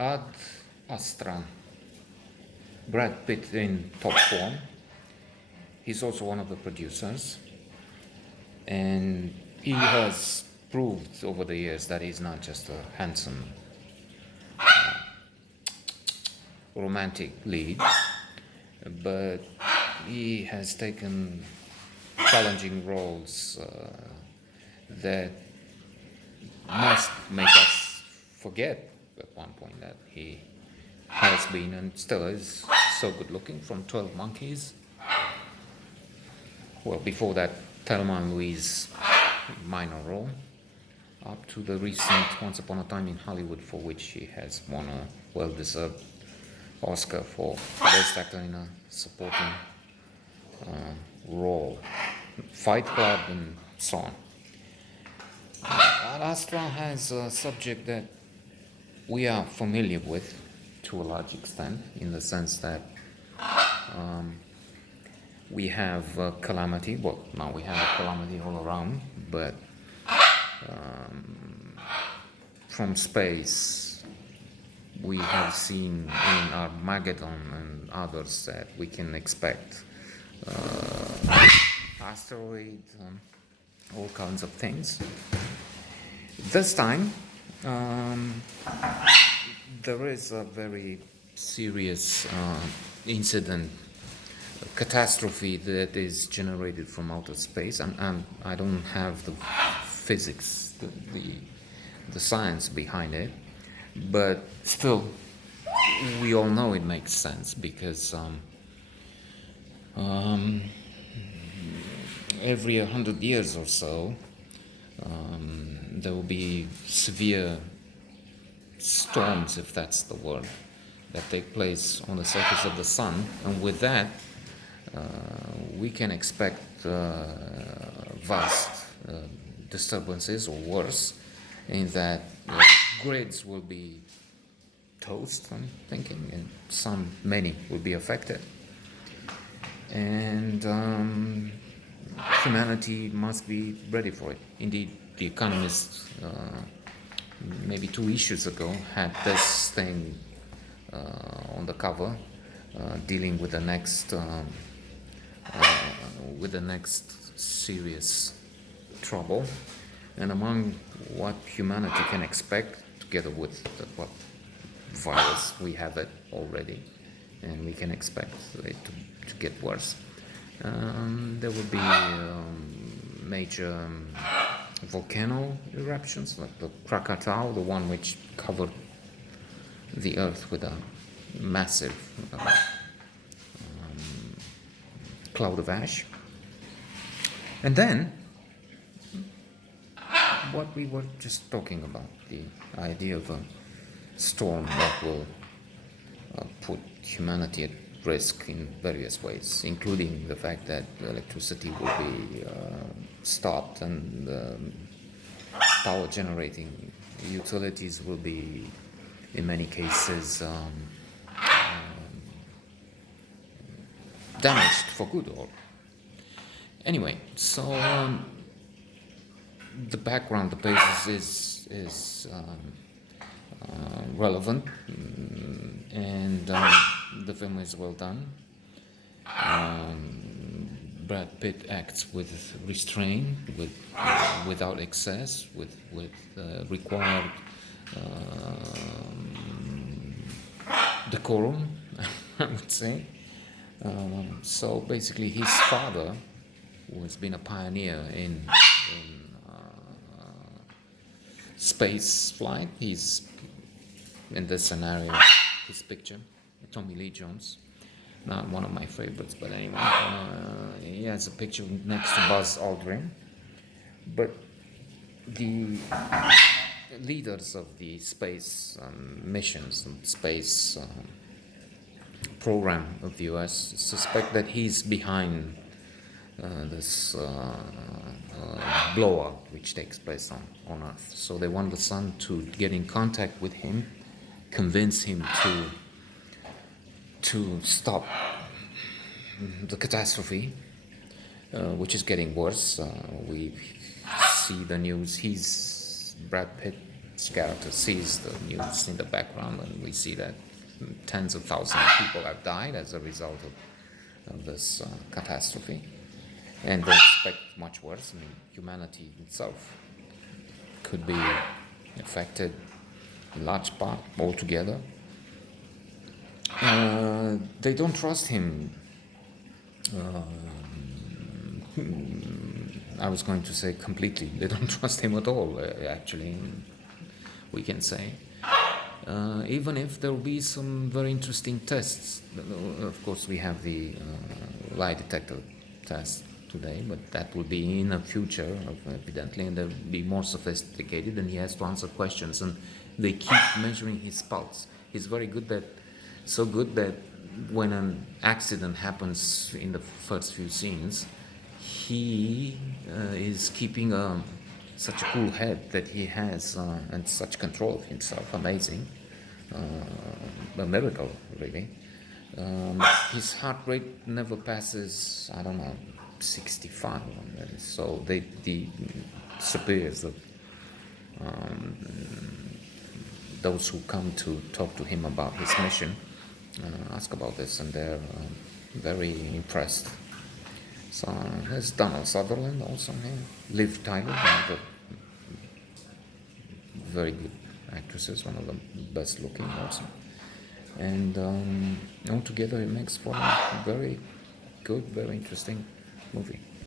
Ad Astra, Brad Pitt in top form. He's also one of the producers, and he has proved over the years that he's not just a handsome romantic lead, but he has taken challenging roles that must make us forget at one point that he has been and still is so good looking, from 12 Monkeys. Well, before that, Thelma and Louise minor role, up to the recent Once Upon a Time in Hollywood, for which he has won a well-deserved Oscar for Best Actor in a Supporting Role, Fight Club, and so on. Ad Astra has a subject that we are familiar with to a large extent, in the sense that we have calamity. Well, now we have a calamity all around, but from space, we have seen in Armageddon and others that we can expect asteroid, all kinds of things. This time, there is a very serious incident, catastrophe that is generated from outer space, and I don't have the physics, the science behind it, but still, we all know it makes sense because every 100 years or so, there will be severe storms, if that's the word, that take place on the surface of the sun, and with that, we can expect vast disturbances, or worse, in that grids will be toast, I'm thinking, and many will be affected. And humanity must be ready for it. Indeed, The Economist, maybe 2 issues ago, had this thing on the cover, dealing with the next serious trouble, and among what humanity can expect, together with what virus, we have it already, and we can expect it to get worse. There will be major volcano eruptions, like the Krakatau, the one which covered the earth with a massive cloud of ash. And then, what we were just talking about, the idea of a storm that will put humanity at risk in various ways, including the fact that electricity will be stopped, and power generating utilities will be, in many cases, damaged for good. Or anyway, so the background, the basis is relevant, and the film is well done. Brad Pitt acts with restraint, without excess, with required decorum, I would say. So basically, his father, who has been a pioneer in space flight, he's in this scenario, his picture, Tommy Lee Jones, not one of my favorites, but anyway, he has a picture next to Buzz Aldrin. But the leaders of the space missions and space program of the US suspect that he's behind this blowout which takes place on Earth. So they want the Sun to get in contact with him, convince him to stop the catastrophe, which is getting worse. We see the news. Brad Pitt this character sees the news in the background, and we see that tens of thousands of people have died as a result of this catastrophe, and they expect much worse. I mean, humanity itself could be affected in large part altogether. They don't trust him. I was going to say completely. They don't trust him at all, actually, we can say. Even if there will be some very interesting tests. Of course, we have the lie detector test today, but that will be in the future, evidently, and they'll be more sophisticated, and he has to answer questions, and they keep measuring his pulse. He's very good that, so good that when an accident happens in the first few scenes, he is keeping such a cool head that he has, and such control of himself. Amazing. A miracle, really. His heart rate never passes, I don't know, 65. So the superiors, those who come to talk to him about his mission, ask about this, and they're very impressed. So there's Donald Sutherland also here. Liv Tyler, one of the very good actresses, one of the best looking also. And altogether it makes for a very good, very interesting movie.